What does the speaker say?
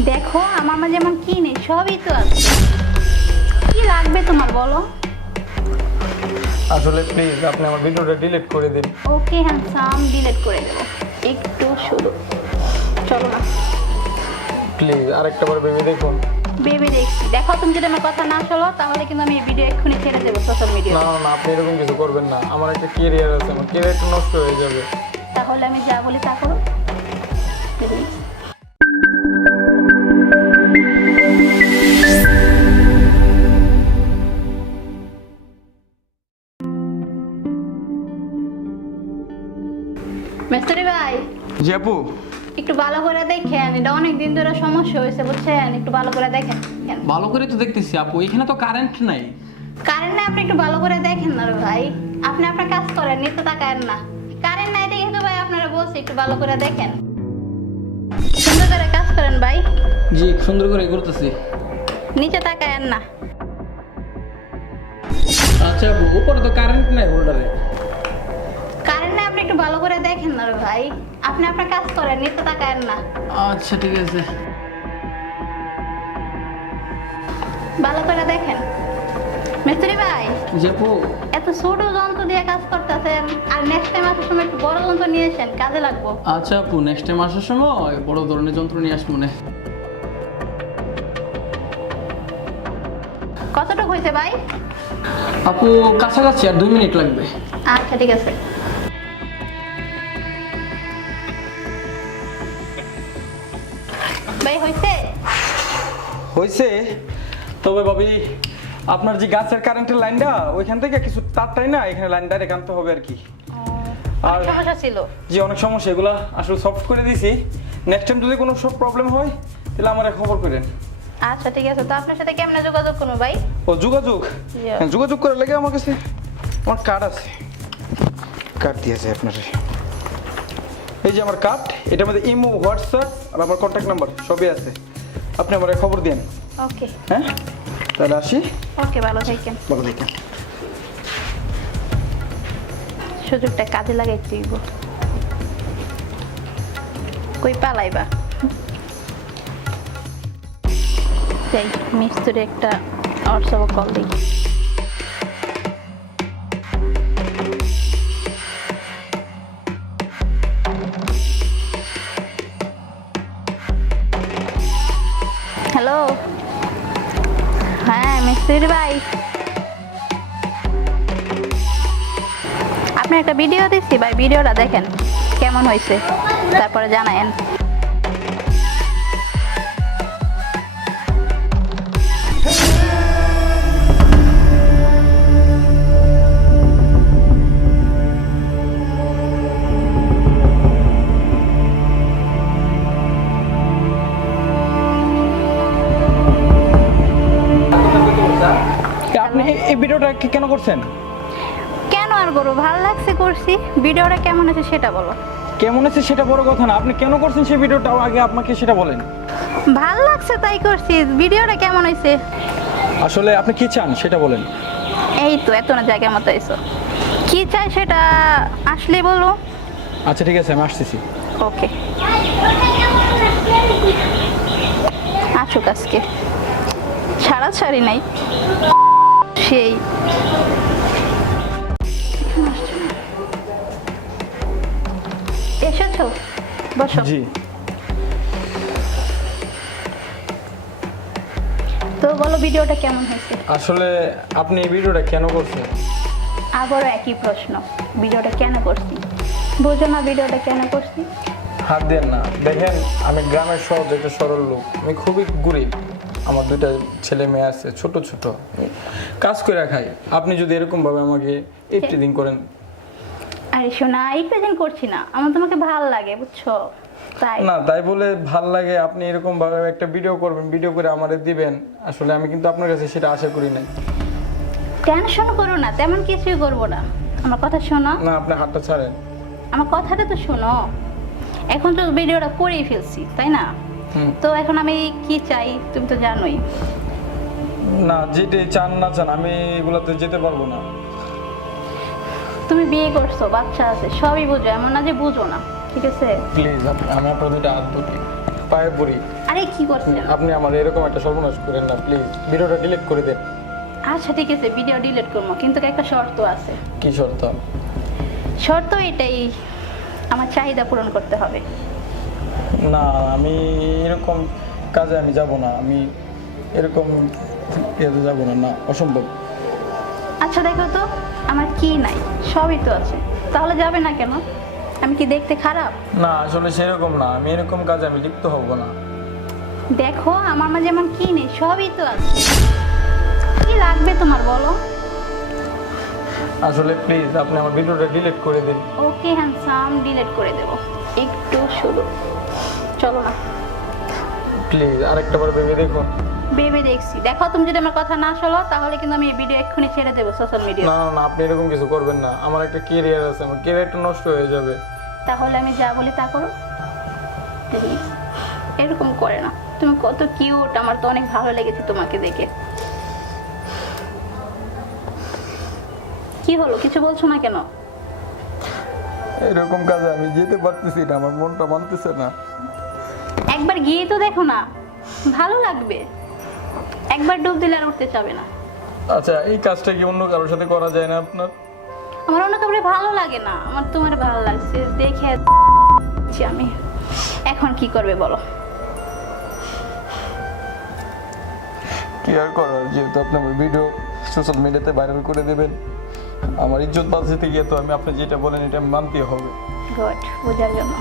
দেখো আমার মাঝে যেমন কি নেই সবই তো আছে। কি লাগবে তোমার বলো? আসলে প্লিজ আপনি আমার ভিডিওটা ডিলিট করে দিন। ওকে হ্যান্ডসাম, ডিলিট করে দেবো। একটু শুধু চলো না। প্লিজ আরেকটা বার ভেবে দেখুন। বেবি দেখছি, দেখো তুমি যদি আমার কথা না শোনো তাহলে কিন্তু আমি এই ভিডিও এক্ষুনি ছেড়ে দেবো সোশ্যাল মিডিয়া। না না, আপনি এরকম কিছু করবেন না। আমার একটা কেরিয়ার আছে, আমার কেরিয়ারটা নষ্ট হয়ে যাবে। তাহলে আমি যা বলি তা করো। Please। মিস্ত্রি ভাই, জি আপু। একটু ভালো করে দেখেন, এটা অনেক দিন ধরে সমস্যা হয়েছে বুঝছেন, একটু ভালো করে দেখেন। ভালো করে তো দেখতেছি আপু, এখানে তো কারেন্ট নাই। কারেন্ট নাই, আপনি একটু ভালো করে দেখেন না রে ভাই। আপনি আপনার কাজ করেন, নিতে তাকায়েন না। কারেন্ট নাই দেখে তো ভাই আপনারা বলছি একটু ভালো করে দেখেন। সুন্দর করে কাজ করেন ভাই, জি সুন্দর করে করতেছি। নিচে তাকায়েন না। আচ্ছা আপু, উপরে তো কারেন্ট নাই হোল্ডারে। কারেন্ট নাই, আপনি একটু ভালো করে দেখেন না রে ভাই। আপনি আপনার কাজ করেন, নিতে তাকায়েন না। আচ্ছা ঠিক আছে। ভালো করে দেখেন মিস্ত্রি ভাই। জি আপু। এত ছোট যন্ত্র দিয়ে কাজ করতেছেন, আর নেক্সট টাইম আসার সময় একটু বড় যন্ত্র নিয়ে এসেন, কাজে লাগবো। আচ্ছা আপু, নেক্সট টাইম আসার সময় বড় ধরনের যন্ত্র নিয়ে আসবো না। কতটুকু হয়েছে ভাই? আপু কাছাকাছি, আর 2 মিনিট লাগবে। আচ্ছা ঠিক আছে। ভাই হয়েছে? হয়েছে। তবে ভাবি, আপনার যে গাছের কারেন্টের লাইনটা ওইখান থেকে কিছু তারটাই না এখানে লাইন ডাইরেক্ট আনতে হবে আর কি। আর সমস্যা ছিল? যে অনেক সমস্যা, এগুলা আসলে সলভ করে দিয়েছি। নেক্সট টাইম যদি কোনো সব প্রবলেম হয় তাহলে আমার খবর করেন। আচ্ছা ঠিক আছে। তো আপনার সাথে কেমনে যোগাযোগ করবো ভাই? ও যোগাযোগ? Yeah. হ্যাঁ, যোগাযোগ করার লাগে আমার কাছে আমার কার্ড আছে। কার্ড দিয়েছে আপনার, এই যে আমার কার্ড, এটার মধ্যে ইমো, হোয়াটসঅ্যাপ আর আমার কন্ট্যাক্ট নাম্বার সবই আছে। আপনি আমার খবর দেন। ওকে হ্যাঁ তাহলে আসি। ওকে, ভালো থাকেন। ভালো দেখেন। সুযোগটা কাজে লাগাইতে দিব। কই পালাইবা? যাই মিস্ত্রি একটা হোয়াটসঅ্যাপে কল দিই। হ্যালো, হ্যাঁ মিস্ত্রি ভাই, আপনি একটা ভিডিও দিচ্ছি ভাই, ভিডিওটা দেখেন কেমন হয়েছে, তারপরে জানায়েন। আপনি এই ভিডিওটা কেন করছেন? কেন আর করবো, ভালো লাগছে করছি। ভিডিওটা কেমন আছে সেটা বলো। কেমন আছে সেটা বড় কথা না, আপনি কেন করছেন সেই ভিডিওটাও আগে আপনাকে সেটা বলেন। ভাল লাগছে তাই করছি। ভিডিওটা কেমন হয়েছে? আসলে আপনি কি চান সেটা বলেন। এই তো এত না জায়গার মতো এসো, কি চাই সেটা আসলে বলো। আচ্ছা ঠিক আছে, আমি আসতেছি। ওকে, আসুক আজকে, ছাড়া ছাড়ি নাই সেই। এসেছো, বসো। জি। তো বলো ভিডিওটা কেমন হয়েছে? আসলে আপনি এই ভিডিওটা কেন করছেন? আবারও একই প্রশ্ন, ভিডিওটা কেন করছি? বোঝো না ভিডিওটা কেন করছি? হাত দেন না। দেখেন, আমি গ্রামের সহজ একটা সরল লোক, আমি খুবই গরিব। আমার 2টা ছেলে মেয়ে আছে, ছোট ছোট, কাজ করে খাই। আপনি যদি এরকম ভাবে আমাকে ইফটিজিং করেন। আরে শোনা, এই প্রেজেন্ট করছি না, আমার তোমাকে ভালো লাগে বুঝছো, তাই না তাই বলে ভাল লাগে আপনি এরকম ভাবে একটা ভিডিও করবেন, ভিডিও করে আমাদের দিবেন, আসলে আমি কিন্তু আপনার কাছে সেটা আশা করি নাই। টেনশন করো না, তেমন কিছুই করবো না। আমার কথা শোনো। না, আপনি হাতটা ছাড়েন। আমার কথাটা তো শোনো। এখন তো ভিডিওটা করেই ফেলছি তাই না? তো এখন আমি কি চাই তুমি তো জানোই। না, যেটা চান না চান আমি এগুলাতে যেতে পারবো না। তুমি বিয়ে করছো, বাচ্চা আছে, সবই বুঝো, এমন না যে বুঝো না, ঠিক আছে? প্লিজ আমি আপনার 2টা হাত ধরি। পায়ে পড়ি, আরে কি করছেন? আপনি আমার এরকম একটা সর্বনাশ করেন না প্লিজ, ভিডিওটা ডিলিট করে দেন। আচ্ছা ঠিক আছে, ভিডিও ডিলিট করবো, কিন্তু একটা শর্ত আছে। কি শর্ত? শর্ত এটাই, আমার চাহিদা পূরণ করতে হবে। না, আমি এরকম কাজে আমি যাব না, আমি এরকম ইয়েতে যাব না, না অসম্ভব। আচ্ছা দেখো তো, আমার কি নাই, সবই তো আছে, তাহলে যাবে না কেন? আমি কি দেখতে খারাপ? না আসলে সেরকম না, আমি এরকম কাজে আমি লিপ্ত হব না। দেখো আমার মাঝে এমন কি নেই, সবই তো আছে, কি লাগবে তোমার বলো? আসলে প্লিজ আপনি আমার ভিডিওটা ডিলিট করে দিন। ওকে হ্যান্ডসাম, ডিলিট করে দেবো, একটু শুধু চলো না। প্লিজ আরেকটা বার ভেবে দেখুন। ভেবে দেখছি, দেখো তুমি যদি আমার কথা না শোনো তাহলে কিন্তু আমি এই ভিডিও এক্ষুনি ছেড়ে দেবো সোশ্যাল মিডিয়া। না না না, আপনি এরকম কিছু করবেন না, আমার একটা ক্যারিয়ার আছে, আমার ক্যারিয়ারটা নষ্ট হয়ে যাবে। তাহলে আমি যা বলি তা করো প্লিজ, এরকম করে না। তুমি কত কিউট, আমার তো অনেক ভালো লেগেছে তোমাকে দেখে। কি হলো, কিছু বলছো না কেন? এরকম কাজে আমি যেতে পারতেছি না, আমার মনটা মানতেছে না। একবার গিয়ে তো দেখো না, ভালো লাগবে। একবার ডুব দিলে আর উঠতে চাবে না। আচ্ছা এই কাজটা কি অন্য কারোর সাথে করা যায় না আপনার? আমার অন্য কাউরে ভালো লাগে না, আমার তোমার ভালো লাগছে দেখে আমি। এখন কি করবে বলো? কি আর করার, যেহেতু আপনি আমার ভিডিও সোশ্যাল মিডিয়াতে ভাইরাল করে দেবেন, আমার ইজ্জত বাঁচাতে গিয়ে তো আমি আপনি যেটা বলেন এটা মানতেই হবে। গুড, বোঝার জন্য।